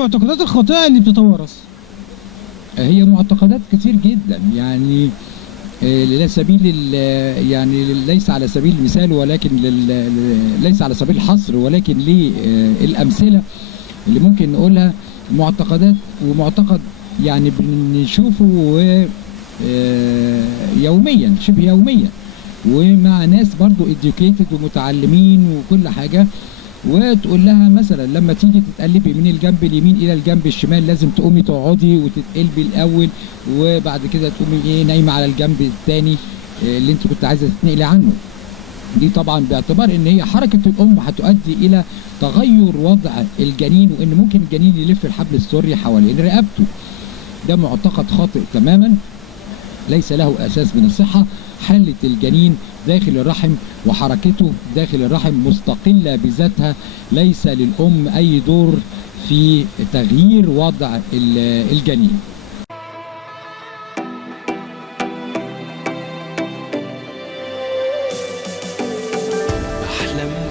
المعتقدات الخاطئة اللي بتتوارث؟ هي معتقدات كتير جدا، يعني لا سبيل يعني ليس على سبيل المثال، ولكن ليس على سبيل الحصر، ولكن للأمثلة اللي ممكن نقولها. معتقدات ومعتقد يعني بنشوفه يوميا، شبه يوميا، ومع ناس برضو educated ومتعلمين وكل حاجة، وتقول لها مثلا لما تيجي تتقلبي من الجنب اليمين الى الجنب الشمال لازم تقومي تقعدي وتتقلبي الاول، وبعد كده تقومي ايه نايمه على الجنب الثاني اللي انت كنت عايزه تتنقلي عنه. دي طبعا باعتبار ان هي حركه الام هتؤدي الى تغير وضع الجنين، وان ممكن الجنين يلف الحبل السري حوالين رقبته. ده معتقد خاطئ تماما، ليس له اساس من الصحه. حالة الجنين داخل الرحم وحركته داخل الرحم مستقلة بذاتها، ليس للأم أي دور في تغيير وضع الجنين. أحلم